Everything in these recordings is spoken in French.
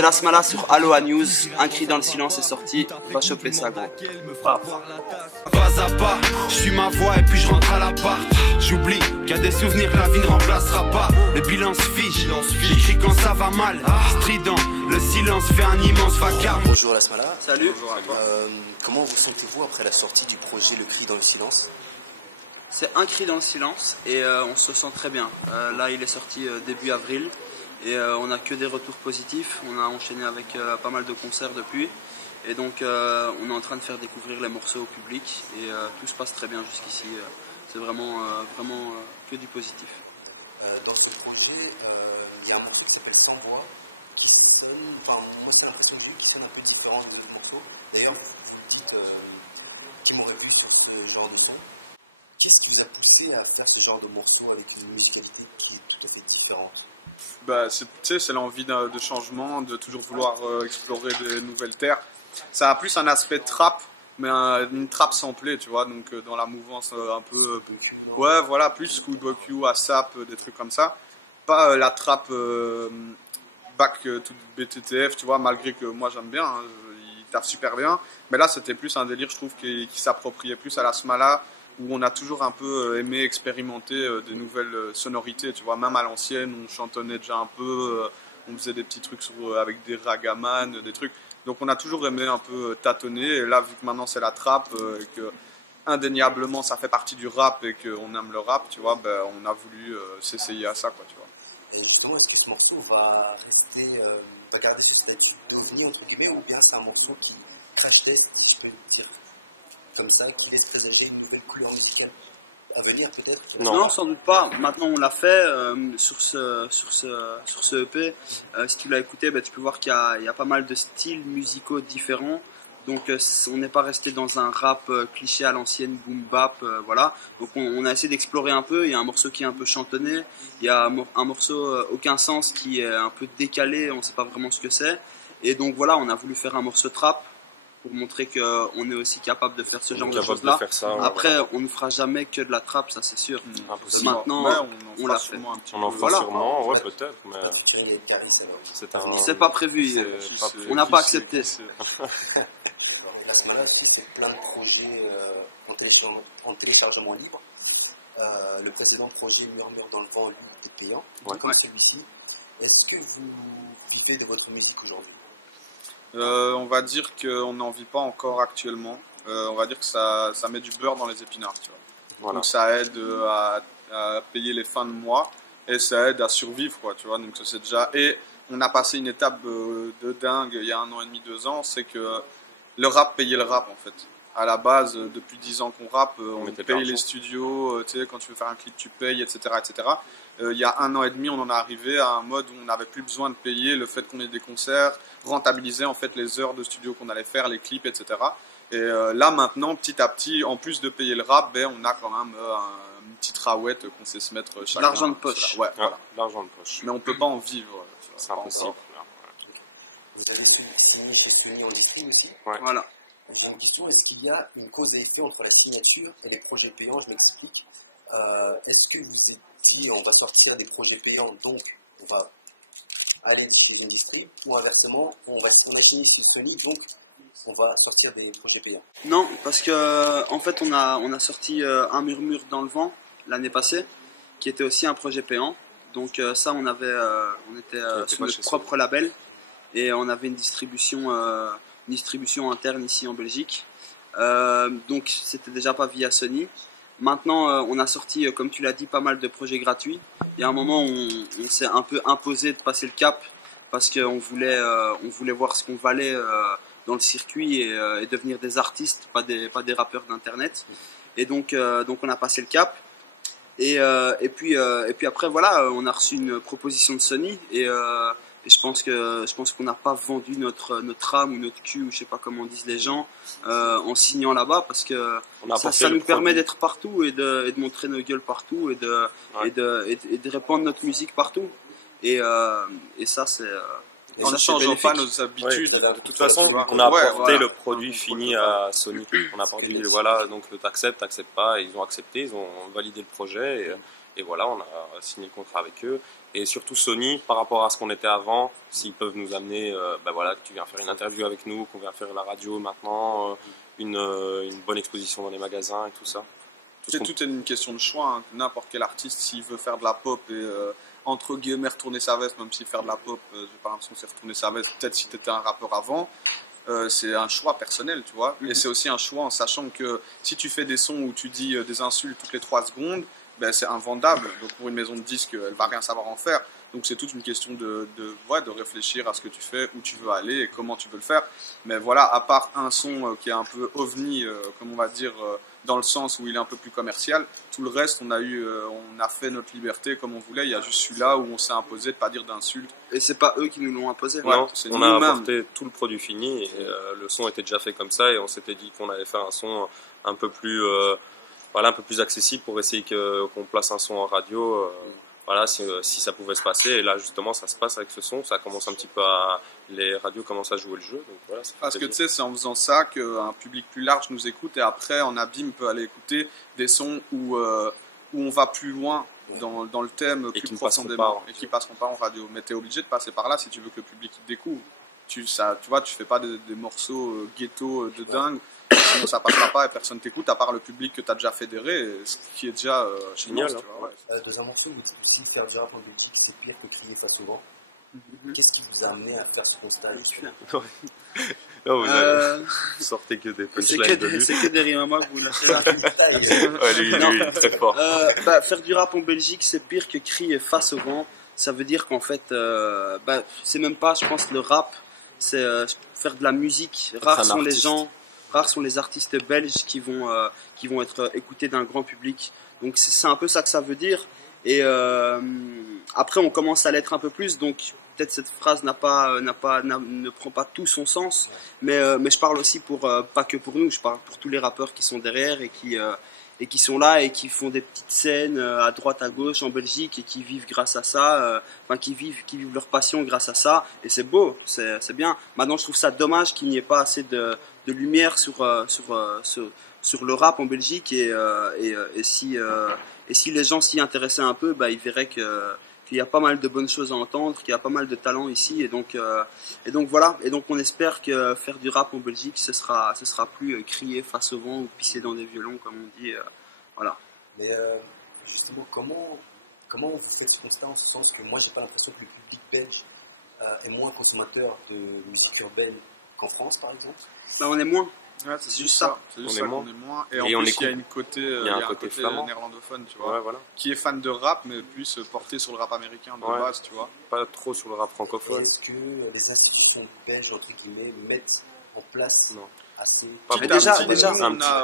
C'est la Smala sur Aloha News. Un cri dans le silence est sorti. Va choper ça, gros. Pas à pas, je suis ma voix et puis je rentre à l'appart. J'oublie qu'il y a des souvenirs que la vie ne remplacera pas. Le bilan se fiche, j'écris quand ça va mal. Strident, le silence fait un immense vacarme. Bonjour la Smala. Salut. Bonjour à toi. Comment vous sentez-vous après la sortie du projet Le Cri dans le silence? C'est un cri dans le silence et on se sent très bien. Là, il est sorti début avril et on n'a que des retours positifs. On a enchaîné avec pas mal de concerts depuis. Et donc on est en train de faire découvrir les morceaux au public et tout se passe très bien jusqu'ici. C'est vraiment que du positif. Dans ce projet, il y a un morceau qui s'appelle Sans voix, qui sonne, enfin moi c'est l'impression que qui sonne un peu différent de morceaux. D'ailleurs, vous me dites qui m'aurait plu sur ce genre de son. Qu'est-ce qui vous a poussé à faire ce genre de morceau avec une musicalité qui est tout à fait différente? Bah, c'est l'envie de changement, de toujours vouloir explorer de nouvelles terres. Ça a plus un aspect trap, mais une trap samplée, tu vois, donc dans la mouvance un peu... ouais, voilà, plus Schoolboy Q, ASAP, des trucs comme ça. Pas la trap back toute BTTF, tu vois, malgré que moi j'aime bien, hein, il tape super bien. Mais là, c'était plus un délire, je trouve, qui s'appropriait plus à la Smala, où on a toujours un peu aimé expérimenter de nouvelles sonorités, tu vois, même à l'ancienne, on chantonnait déjà un peu, on faisait des petits trucs avec des ragaman, des trucs. Donc on a toujours aimé un peu tâtonner, et là vu que maintenant c'est la trap, et que indéniablement ça fait partie du rap et qu'on aime le rap, tu vois, ben, on a voulu s'essayer à ça, quoi, tu vois. Et justement, est-ce que ce morceau va rester, va garder ce statut d'ovni entre guillemets, ou bien c'est un morceau qui crash test, si je peux dire comme ça, qui laisse présager une nouvelle couleur musicale à venir peut-être? Non, sans doute pas. Maintenant, on l'a fait sur ce EP. Si tu l'as écouté, tu peux voir qu'il y a pas mal de styles musicaux différents. Donc, on n'est pas resté dans un rap cliché à l'ancienne, boom bap, voilà. Donc, on a essayé d'explorer un peu. Il y a un morceau qui est un peu chantonné. Il y a un morceau aucun sens qui est un peu décalé. On ne sait pas vraiment ce que c'est. Et donc, voilà, on a voulu faire un morceau trap pour montrer qu'on est aussi capable de faire ce genre de choses-là. Après, on ne fera jamais que de la trappe, ça c'est sûr. Maintenant, on l'a fait. On en fera sûrement, ouais, peut-être, mais c'est pas prévu. On n'a pas accepté. La Smala aussi, c'est plein de projets en téléchargement libre. Le précédent projet Murmure dans le vent, lui, était payant. Comme celui-ci, est-ce que vous vivez de votre musique aujourd'hui? On va dire qu'on n'en vit pas encore actuellement. On va dire que ça met du beurre dans les épinards, tu vois. Voilà. Donc ça aide à payer les fins de mois et ça aide à survivre, quoi, tu vois. Donc ça, c'est déjà... Et on a passé une étape de dingue il y a 1 an et demi, 2 ans, c'est que le rap payait le rap en fait. À la base, depuis 10 ans qu'on rappe, on paye les studios, tu sais, quand tu veux faire un clip, tu payes, etc., etc. Il y a 1 an et demi, on en est arrivé à un mode où on n'avait plus besoin de payer le fait qu'on ait des concerts, rentabiliser en fait les heures de studio qu'on allait faire, les clips, etc. Et là maintenant, petit à petit, en plus de payer le rap, on a quand même une petite rouette qu'on sait se mettre chacun. L'argent de poche. Ouais, voilà. L'argent de poche. Mais on peut pas en vivre. C'est impossible. Vous avez signé chez Sony en écrit aussi. Ouais. Voilà. J'ai une question, est-ce qu'il y a une cause à effet entre la signature et les projets payants? Je m'explique. Est-ce que vous êtes dit on va sortir des projets payants, donc on va aller chez une industrie, ou inversement, on a signé chez Sony, donc on va sortir des projets payants? Non, parce que en fait on a sorti un Murmure dans le vent l'année passée, qui était aussi un projet payant. Donc ça on était sur notre propre label et on avait une distribution interne ici en Belgique. Donc c'était déjà pas via Sony. Maintenant on a sorti, comme tu l'as dit, pas mal de projets gratuits. Il y a un moment où on s'est un peu imposé de passer le cap parce qu'on voulait voir ce qu'on valait dans le circuit et devenir des artistes, pas des rappeurs d'internet. Et donc on a passé le cap. Et puis après voilà, on a reçu une proposition de Sony et je pense qu'on n'a pas vendu notre âme ou notre cul, ou je sais pas comment disent les gens, en signant là-bas, parce que ça nous permet d'être partout et de montrer nos gueules partout et de répandre notre musique partout. Et ça c'est Et en ça, ne c'est changeant pas bénéfique. nos habitudes. De toute façon, tu vois. on a Ouais, apporté voilà. le produit fini à Sony. On a apporté, voilà, donc t'acceptes pas. Et ils ont accepté, ils ont validé le projet. Et voilà, on a signé le contrat avec eux. Et surtout Sony, par rapport à ce qu'on était avant, s'ils peuvent nous amener, voilà, que tu viens faire une interview avec nous, qu'on vient faire la radio maintenant, une bonne exposition dans les magasins et tout ça. Tout est une question de choix. Hein. N'importe quel artiste, s'il veut faire de la pop et entre guillemets retourner sa veste, même s'il faire de la pop, j'ai pas l'impression que c'est retourner sa veste. Peut-être si tu étais un rappeur avant, c'est un choix personnel, tu vois. Et c'est aussi un choix en sachant que si tu fais des sons où tu dis des insultes toutes les 3 secondes, ben, c'est invendable. Donc pour une maison de disques, elle va rien savoir en faire. Donc c'est toute une question de réfléchir à ce que tu fais, où tu veux aller et comment tu veux le faire. Mais voilà, à part un son qui est un peu ovni, comme on va dire, dans le sens où il est un peu plus commercial, tout le reste, on a fait notre liberté comme on voulait. Il y a juste celui-là où on s'est imposé de pas dire d'insultes. Et c'est pas eux qui nous l'ont imposé. Non, c'est on a nous-mêmes. apporté tout le produit fini et le son était déjà fait comme ça et on s'était dit qu'on allait faire un son un peu plus, un peu plus accessible pour essayer qu'on place un son en radio. Voilà, si ça pouvait se passer. Et là, justement, ça se passe avec ce son. Ça commence un petit peu les radios commencent à jouer le jeu. Donc, voilà, Parce que tu sais, c'est en faisant ça qu'un public plus large nous écoute et après, en abîme, peut aller écouter des sons où on va plus loin dans le thème Et plus qui ne profondément passeront pas. et qui passeront pas en radio. Mais tu es obligé de passer par là si tu veux que le public te découvre. Tu vois, tu fais pas des morceaux ghetto de dingue. Sinon, ça passera pas et personne t'écoute à part le public que tu as déjà fédéré, ce qui est déjà Génial, immense, hein. tu vois, ouais. Dans un morceau, vous dites aussi faire du rap en Belgique, c'est pire que crier face au vent. Qu'est-ce qui vous a amené à faire ce constat Non, vous sortez que des punchlines de lui. C'est que des rimes à moi que vous lâchez là. Ouais, lui, très fort. Faire du rap en Belgique, c'est pire que crier face au vent. Ça veut dire qu'en fait, c'est même pas, je pense, le rap, c'est faire de la musique. Rares sont les artistes belges qui vont être écoutés d'un grand public. Donc c'est un peu ça que ça veut dire. Et après, on commence à l'être un peu plus. Donc peut-être cette phrase ne prend pas tout son sens. Mais je parle aussi pas que pour nous. Je parle pour tous les rappeurs qui sont derrière et qui sont là et qui font des petites scènes à droite, à gauche en Belgique et qui vivent grâce à ça, qui vivent leur passion grâce à ça. Et c'est beau, c'est bien. Maintenant, je trouve ça dommage qu'il n'y ait pas assez de lumière sur le rap en Belgique et si les gens s'y intéressaient un peu, ils verraient qu'il y a pas mal de bonnes choses à entendre, qu'il y a pas mal de talent ici et donc voilà. Et donc on espère que faire du rap en Belgique, ce sera plus crier face au vent ou pisser dans des violons comme on dit. Voilà. Mais justement, comment vous faites ce constat en ce sens que moi j'ai pas l'impression que le public belge est moins consommateur de musique urbaine qu'en France par exemple? On est moins. Ouais, c'est juste ça. C'est juste ça qu'on est moins. Et en on plus, écoute. il y a un côté flamand. néerlandophone, tu vois, Ouais, voilà. qui est fan de rap, mais plus porté sur le rap américain de base, tu vois. Pas trop sur le rap francophone. Est-ce que les institutions belges, entre guillemets, mettent en place Non. assez... Mais déjà,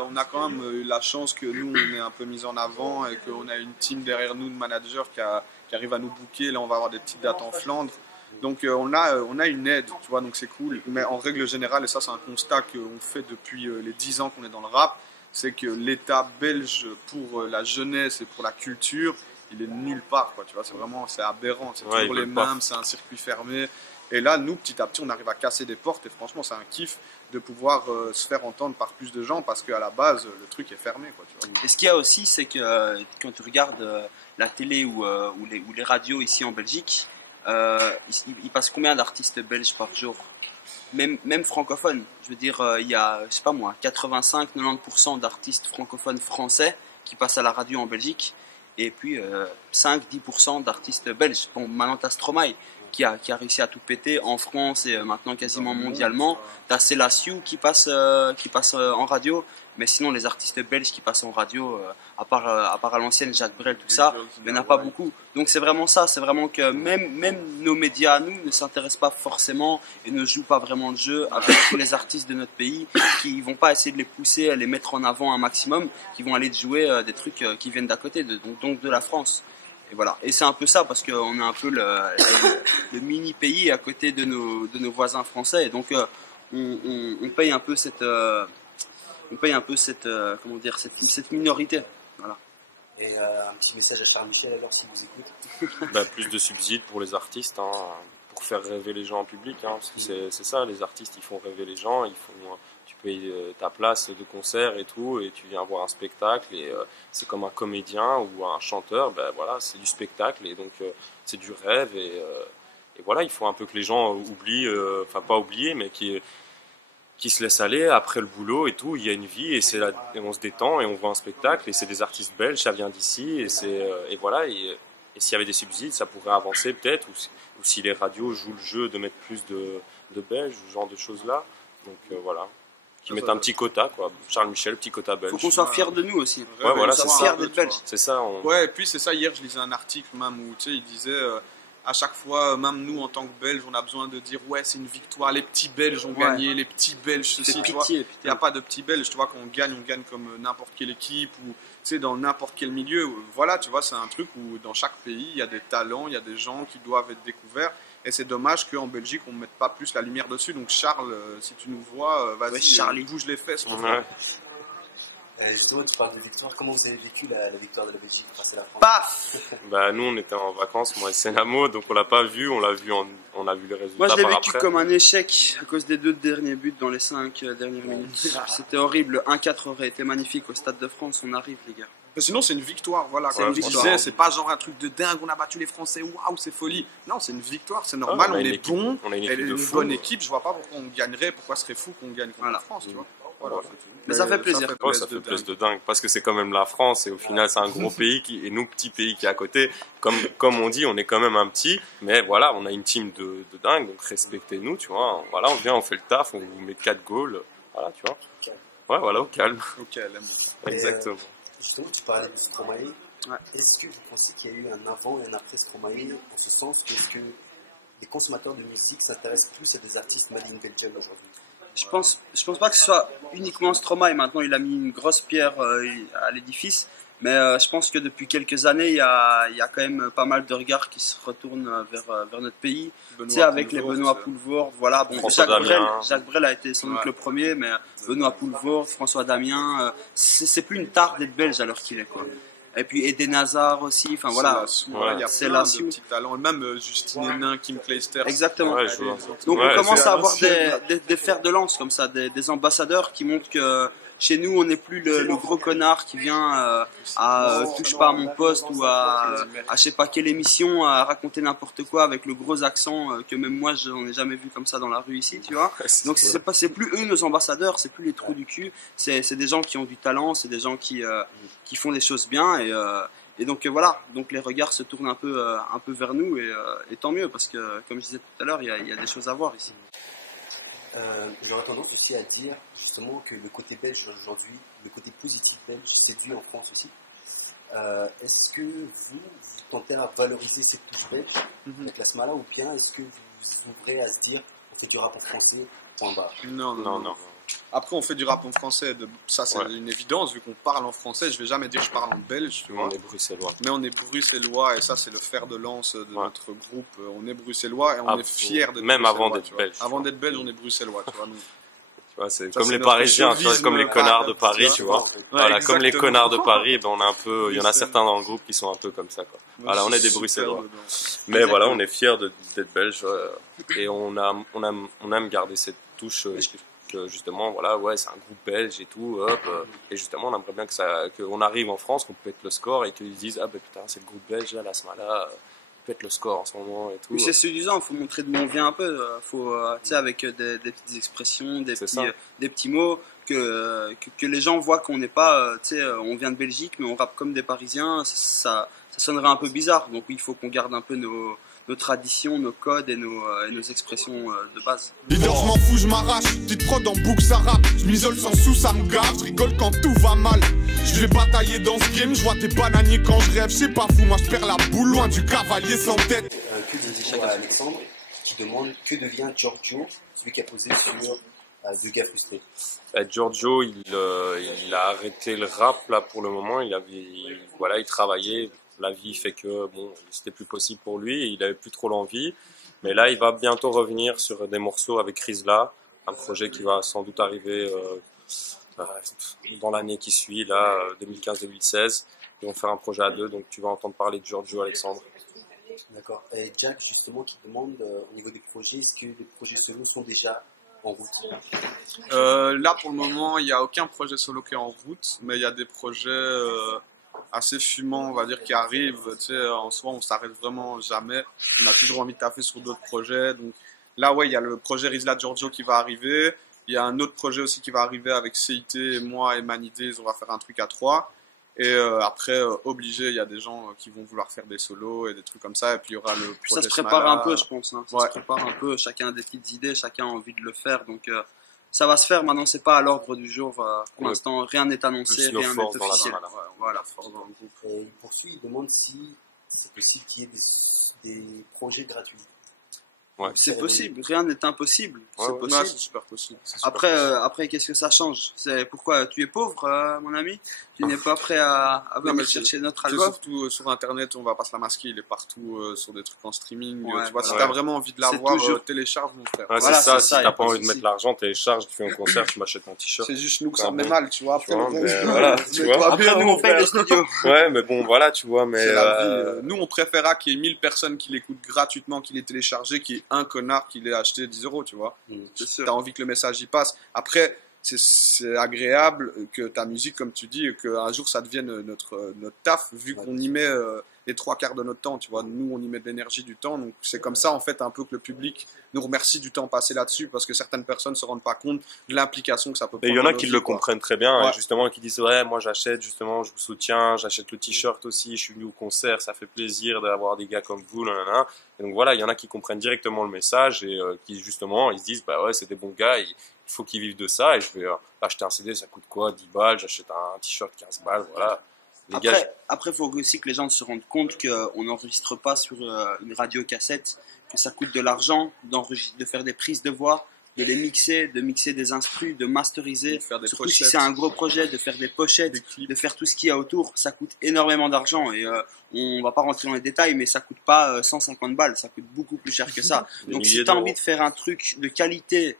on a quand même eu la chance que nous, on est un peu mis en avant et qu'on a une team derrière nous de managers qui arrive à nous booker. Là, on va avoir des petites dates en Flandre. Donc on a une aide, tu vois, donc c'est cool. Mais en règle générale, et ça c'est un constat qu'on fait depuis les 10 ans qu'on est dans le rap, c'est que l'État belge pour la jeunesse et pour la culture, il est nulle part, quoi, tu vois. C'est aberrant, c'est toujours les mêmes, c'est un circuit fermé. Et là, nous, petit à petit, on arrive à casser des portes et franchement, c'est un kiff de pouvoir se faire entendre par plus de gens parce qu'à la base, le truc est fermé, quoi, tu vois. Et ce qu'il y a aussi, c'est que quand tu regardes la télé ou les radios ici en Belgique, il passe combien d'artistes belges par jour? Même francophones. Je veux dire, il y a, je sais pas moi, 85-90% d'artistes francophones français qui passent à la radio en Belgique. Et puis 5-10% d'artistes belges. Bon, maintenant t'as Stromae qui a réussi à tout péter en France et maintenant quasiment mondialement. T'as Selassiou qui passe en radio. Mais sinon, les artistes belges qui passent en radio, à part à l'ancienne Jacques Brel, tout ça, il n'y en a pas beaucoup. Donc c'est vraiment ça, c'est vraiment que même nos médias à nous ne s'intéressent pas forcément et ne jouent pas vraiment le jeu avec tous les artistes de notre pays, qui vont pas essayer de les pousser, à les mettre en avant un maximum, qui vont aller jouer des trucs qui viennent d'à côté, donc de la France. Et voilà. Et c'est un peu ça parce qu'on est un peu le mini pays à côté de nos voisins français. Et donc on paye un peu cette cette minorité. Voilà. Et un petit message à Charles Michel alors s'il vous écoute. Plus de subsides pour les artistes, pour faire rêver les gens en public, hein, parce que c'est ça, les artistes ils font rêver les gens, tu payes ta place de concert et tout, et tu viens voir un spectacle, et c'est comme un comédien ou un chanteur, ben voilà, c'est du spectacle, et donc c'est du rêve, et voilà, il faut un peu que les gens oublient, enfin pas oublier, mais qui se laissent aller après le boulot et tout, il y a une vie, et on se détend, et on voit un spectacle, et c'est des artistes belges, ça vient d'ici, et voilà, et s'il y avait des subsides, ça pourrait avancer peut-être, ou si les radios jouent le jeu de mettre plus de Belges, ce genre de choses-là. Donc voilà, qui mettent un petit quota, quoi. Charles Michel, petit quota belge. Faut qu'on soit fiers de nous aussi. Ouais, voilà, c'est ça. Fiers d'être belges. C'est ça. Ouais, et puis c'est ça, hier je lisais un article même où, tu sais, il disait, à chaque fois, même nous en tant que Belges, on a besoin de dire, ouais, c'est une victoire, les petits Belges ont gagné, les petits Belges, ceci, tu vois. Il n'y a pas de petits Belges, tu vois, quand on gagne comme n'importe quelle équipe, ou tu sais, dans n'importe quel milieu. Voilà, tu vois, c'est un truc où dans chaque pays, il y a des talents, il y a des gens qui doivent être découverts. Et c'est dommage qu'en Belgique, on ne mette pas plus la lumière dessus. Donc Charles, si tu nous vois, vas-y, bouge les fesses. Ouais. Justement, tu parles de victoire. Comment vous avez vécu la victoire de la Belgique face à la France? Paf! Bah, nous, on était en vacances, moi et Senamo, donc on l'a pas vu, on a vu les résultats. Moi, je l'ai par vécu après. comme un échec à cause des 2 derniers buts dans les 5 dernières minutes. C'était horrible. 1-4 aurait été magnifique au Stade de France. On arrive, les gars. Mais sinon, c'est une victoire, voilà. C'est une victoire. C'est pas genre un truc de dingue, on a battu les Français, waouh, c'est folie. Non, c'est une victoire, c'est normal, on est bon. On a une Elle est équipe de une fou. bonne équipe, je vois pas pourquoi on gagnerait, pourquoi ce serait fou qu'on gagne contre la France, tu vois. Voilà. Mais ça fait plaisir. Ouais, ça fait plaisir de dingue, parce que c'est quand même la France, et au final, c'est un gros pays, et nous, petits pays qui est à côté, comme on dit, on est quand même un petit, mais voilà, on a une team de dingue, donc respectez-nous, tu vois. Voilà, on vient, on fait le taf, on vous met 4 goals, voilà, tu vois. Ouais, voilà, au calme. Ok, elle aime. Exactement. Justement, tu parlais de Stromae. Ouais. Est-ce que vous pensez qu'il y a eu un avant et un après Stromae, en ce sens qu'est-ce que les consommateurs de musique s'intéressent plus à des artistes made in Belgium aujourd'hui? Je pense pas que ce soit uniquement Stromae. Maintenant, il a mis une grosse pierre à l'édifice. Mais je pense que depuis quelques années, il y a quand même pas mal de regards qui se retournent vers notre pays. Tu sais, avec les Benoît Poelvoorde, voilà. Bon, Jacques Brel a été sans doute le premier, mais Benoît Poelvoorde, François Damien, c'est plus une tare d'être belge à l'heure qu'il est, quoi. Et puis Eden Hazard aussi, enfin voilà. Il y a plein de petits talents, même Justine Hénin, Kim Clijsters. Exactement. Ouais, donc on commence à avoir des fers de lance comme ça, des ambassadeurs qui montrent que chez nous on n'est plus le gros connard qui vient à touche pas à mon poste ou à je sais pas quelle émission à raconter n'importe quoi avec le gros accent que même moi j'en ai jamais vu comme ça dans la rue ici, tu vois. Donc c'est plus eux nos ambassadeurs, c'est plus les trous du cul, c'est des gens qui ont du talent, c'est des gens qui font des choses bien, et donc voilà, donc les regards se tournent un peu vers nous, et tant mieux, parce que comme je disais tout à l'heure, il y a des choses à voir ici. J'aurais tendance aussi à dire justement que le côté belge aujourd'hui, le côté positif belge, séduit en France aussi. Est-ce que vous tentez à valoriser cette touche belge avec la Smala, ou bien est-ce que vous ouvrez à se dire on fait du rap en français, point barre? Non. Après, on fait du rap en français, ça c'est une évidence, vu qu'on parle en français, je vais jamais dire je parle en belge. On est bruxellois. Mais on est bruxellois, et ça c'est le fer de lance de notre groupe. On est bruxellois et on est fiers d'être même avant d'être belge. Avant d'être belge, on est bruxellois, tu vois. Tu vois, c'est comme les Parisiens, tu vois, comme les connards de Paris, tu vois. Voilà, comme les connards de Paris, ben on a un peu, il y en a certains dans le groupe qui sont un peu comme ça, quoi. Voilà, on est des bruxellois. Mais voilà, on est fiers d'être belges, et on aime garder cette touche. Que justement, voilà, ouais, c'est un groupe belge et tout, hop, et justement, on aimerait bien qu'on arrive en France, qu'on pète le score, et qu'ils disent, ah ben putain, c'est le groupe belge, là, la Smala, pète le score en ce moment et tout. Oui, c'est séduisant, il faut montrer d'où on vient un peu, faut, tu sais, avec des petites expressions, des petits mots, que les gens voient qu'on n'est pas, tu sais, on vient de Belgique, mais on rappe comme des Parisiens, ça sonnerait un peu bizarre, donc oui, il faut qu'on garde un peu nos traditions, nos codes et nos expressions de base. Leader, je m'en fous, je m'arrache. Petite prod en boucle, ça rappe. Je m'isole sans sous, ça me garde. Je rigole quand tout va mal. Je vais batailler dans ce game. Je vois tes bananiers quand je rêve. C'est pas fou, moi je perds la boule loin du cavalier sans tête. Que disait Alexandre qui demande que devient Giorgio, celui qui a posé sur Deux gars frustrés. Giorgio, il a arrêté le rap là pour le moment. Il travaillait. La vie fait que bon, c'était plus possible pour lui et il avait plus trop l'envie. Mais là, il va bientôt revenir sur des morceaux avec Rizla, un projet qui va sans doute arriver dans l'année qui suit, là, 2015-2016. Ils vont faire un projet à deux, donc tu vas entendre parler de Giorgio, Alexandre. D'accord. Et Jack, justement, qui demande au niveau des projets, est-ce que les projets solo sont déjà en route? Là, pour le moment, il n'y a aucun projet solo qui est en route, mais il y a des projets assez fumants, on va dire, qui arrivent. Tu sais, en soi, on s'arrête vraiment jamais. On a toujours envie de taffer sur d'autres projets. Donc là, ouais, il y a le projet Rizla Giorgio qui va arriver. Il y a un autre projet aussi qui va arriver avec CIT, et moi et Manidez. On va faire un truc à 3. Et après, obligé, il y a des gens qui vont vouloir faire des solos et des trucs comme ça. Et puis il y aura le projet ça se prépare un peu, je pense. Hein. Ça se prépare un peu. Chacun a des petites idées, chacun a envie de le faire. Donc ça va se faire. Maintenant, c'est pas à l'ordre du jour. Pour l'instant, rien n'est annoncé, rien n'est officiel. Voilà, force dans le groupe. Il poursuit, il demande si c'est possible qu'il y ait des projets gratuits. Ouais. C'est possible, rien n'est impossible. C'est possible. C'est super possible. Après, qu'est-ce que ça change? C'est pourquoi tu es pauvre, mon ami? Tu n'es pas prêt à venir chercher notre album? Surtout sur Internet, on va pas se la masquer, il est partout sur des trucs en streaming. Ouais, tu vois, si t'as vraiment envie de l'avoir, télécharge mon frère. Ouais, voilà, c'est ça. Si ça, t'as pas envie de mettre l'argent, télécharge, tu fais un concert, tu m'achètes mon t-shirt. C'est juste nous que ça me met mal, tu vois. Après, voilà, tu vois. Après, nous, on paye le studio. Ouais, mais bon, voilà, tu vois, mais. C'est la vie. Nous, on préférera qu'il y ait 1000 personnes qui l'écoutent gratuitement, qui l'aient téléchargé, qu'il y ait un connard qui l'ait acheté 10 €, tu vois. C'est sûr. T'as envie que le message y passe. Après, c'est agréable que ta musique, comme tu dis, qu'un jour ça devienne notre taf, vu qu'on y met les 3/4 de notre temps, tu vois. Nous, on y met de l'énergie, du temps, donc c'est comme ça, en fait, un peu que le public nous remercie du temps passé là-dessus, parce que certaines personnes se rendent pas compte de l'implication que ça peut prendre. Et il y en a qui le quoi. comprennent très bien, Ouais. et justement, qui disent, ouais, moi j'achète, justement, je vous soutiens, j'achète le t-shirt aussi, je suis venu au concert, ça fait plaisir d'avoir des gars comme vous, nanana. Et donc voilà, il y en a qui comprennent directement le message, et qui, justement, ils se disent, bah ouais, c'est des bons gars, il faut qu'ils vivent de ça, et je vais acheter un CD, ça coûte quoi? 10 balles, j'achète un t-shirt 15 balles, voilà. Après, faut aussi que les gens se rendent compte qu'on n'enregistre pas sur une radio cassette, que ça coûte de l'argent de faire des prises de voix, de les mixer, de mixer des instrus, de masteriser, De faire des surtout pochettes. si c'est un gros projet, de faire des pochettes, Des clips. de faire tout ce qu'il y a autour, ça coûte énormément d'argent et on va pas rentrer dans les détails, mais ça coûte pas 150 balles, ça coûte beaucoup plus cher que ça. Des Donc milliers si tu as d'euros. envie de faire un truc de qualité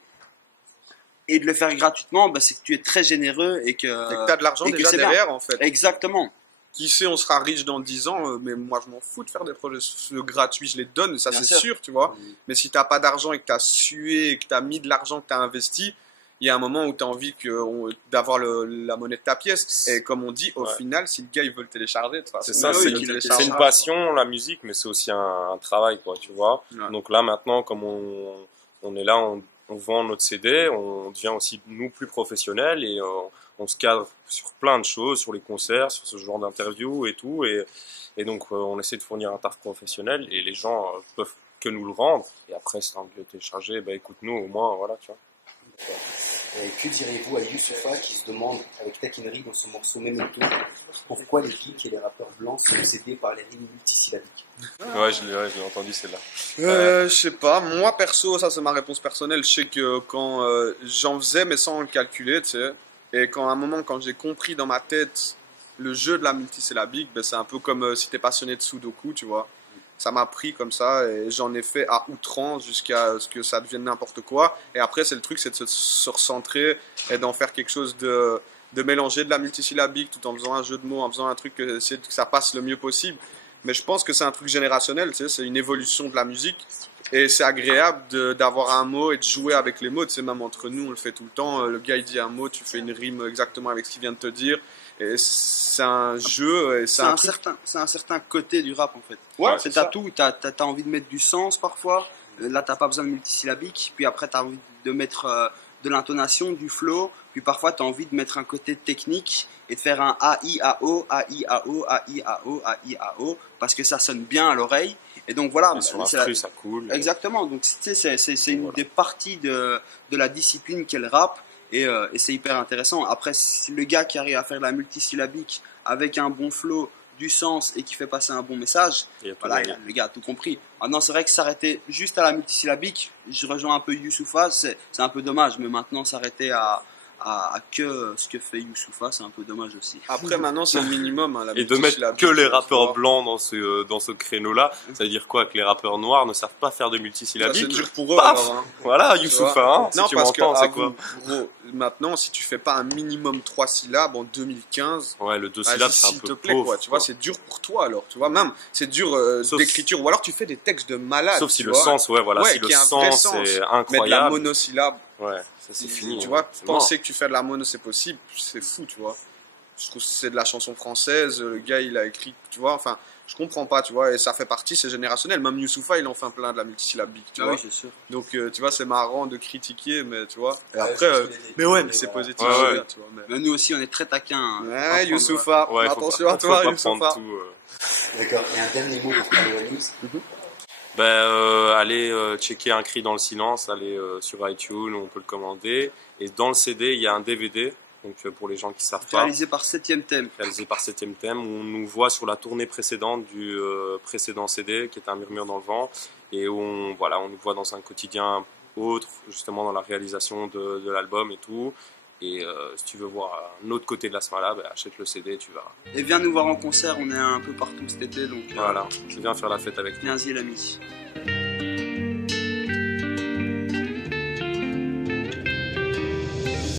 et de le faire gratuitement, bah, c'est que tu es très généreux et que Et que t'as de l'argent et que déjà c'est derrière, en fait. exactement. Qui sait, on sera riche dans 10 ans, mais moi je m'en fous de faire des projets gratuits, je les donne, ça Bien c'est sûr. sûr, tu vois. Mais si t'as pas d'argent et que t'as sué, et que t'as mis de l'argent, que t'as investi, il y a un moment où t'as envie d'avoir la monnaie de ta pièce. Et comme on dit, au Ouais. final, si le gars il veut le télécharger, de toute façon, C'est ça, oui, c'est il le une télécharge. passion, la musique, mais c'est aussi un travail, quoi, tu vois. Ouais. Donc là, maintenant, comme on est là, on vend notre CD, on devient aussi, nous, plus professionnels et on se cadre sur plein de choses, sur les concerts, sur ce genre d'interviews et tout. Et donc, on essaie de fournir un taf professionnel et les gens peuvent que nous le rendre. Et après, si t'as envie de le télécharger, bah écoute-nous, au moins, voilà, tu vois. Que direz-vous à Youssoupha qui se demande, avec taquinerie dans ce morceau Memento, pourquoi les geeks et les rappeurs blancs sont obsédés par les rimes multisyllabiques? Ouais, je l'ai entendu, celle-là. Je sais pas, moi perso, ça c'est ma réponse personnelle, je sais que quand j'en faisais mais sans le calculer, tu sais, et quand à un moment quand j'ai compris dans ma tête le jeu de la multisyllabique, ben, c'est un peu comme si t'es passionné de Sudoku, tu vois. Ça m'a pris comme ça et j'en ai fait à outrance jusqu'à ce que ça devienne n'importe quoi. Et après, c'est le truc, c'est de se recentrer et d'en faire quelque chose de mélanger de la multisyllabique tout en faisant un jeu de mots, en faisant un truc que ça passe le mieux possible. Mais je pense que c'est un truc générationnel, tu sais, c'est une évolution de la musique. Et c'est agréable d'avoir un mot et de jouer avec les mots. Tu sais, même entre nous, on le fait tout le temps. Le gars, il dit un mot, tu fais une rime exactement avec ce qu'il vient de te dire. Et c'est un jeu. Et C'est un certain côté du rap en fait. Ouais, T'as tout, t'as envie de mettre du sens parfois. Là, t'as pas besoin de multisyllabique. Puis après, t'as envie de mettre de l'intonation, du flow. Puis parfois, t'as envie de mettre un côté technique et de faire un A-I-A-O, A-I-A-O, A-I-A-O, A-I-A-O, parce que ça sonne bien à l'oreille. Et donc voilà. Et sur l'instru, ça coule. Exactement. Donc c'est une des parties de la discipline qu'est le rap. Et c'est hyper intéressant. Après, si le gars qui arrive à faire de la multisyllabique avec un bon flow, du sens et qui fait passer un bon message, voilà, le gars a tout compris. Maintenant, c'est vrai que s'arrêter juste à la multisyllabique, je rejoins un peu Youssoupha, c'est un peu dommage, mais maintenant s'arrêter à que ce que fait Youssoupha, c'est un peu dommage aussi. Après, maintenant, c'est le minimum. Hein, la Et de mettre multisyllabique, que les tu rappeurs vois. blancs dans ce créneau-là, ça veut dire quoi? Que les rappeurs noirs ne savent pas faire de Ça, c'est multisyllabique? dur pour eux. Paf alors, hein. Voilà, Tu Youssoupha, vois. hein, si Non, tu parce que, m'entends, c'est avoue, quoi? gros, maintenant, si tu fais pas un minimum 3 syllabes en 2015, ouais, le 2 syllabes, c'est un s'il peu te plaît, pauvre, quoi. Tu vois, c'est dur pour toi alors. Tu vois, même c'est dur d'écriture. Ou alors tu fais des textes de malade. Sauf si tu le vois. sens, ouais, voilà, Ouais, si le qui a un vrai sens est Mais de la incroyable. monosyllabe, Ouais, ça c'est fini. tu hein. vois, C'est penser que tu fais de la mono, c'est possible, c'est fou, tu vois. Je trouve que c'est de la chanson française, le gars il a écrit, tu vois, enfin, je comprends pas, tu vois, et ça fait partie, c'est générationnel. Même Youssoupha, il en fait plein de la multisyllabique, tu vois. Oui, c'est sûr. Donc, tu vois, c'est marrant de critiquer, mais tu vois. Et Ouais, après, parce qu'il y a des- mais ouais, mais c'est positif, Ouais, c'est ouais. bien, tu vois. Mais... Mais nous aussi, on est très taquins. Hein, Ouais, Youssoupha, Ouais, faut attention pas- à toi, faut pas Youssoupha. prendre tout, D'accord. Et un dernier mot pour parler de news. allez checker Un cri dans le silence, allez sur iTunes, on peut le commander. Et dans le CD, il y a un DVD, donc pour les gens qui savent pas, Réalisé par 7ème thème. réalisé par 7ème thème, où on nous voit sur la tournée précédente du précédent CD, qui est Un murmure dans le vent, et où on nous voit dans un quotidien autre, justement dans la réalisation de l'album et tout. Et si tu veux voir un autre côté de la Smala, achète le CD, tu verras. Et viens nous voir en concert, on est un peu partout cet été, donc Voilà, viens faire la fête avec nous. viens-y l'ami.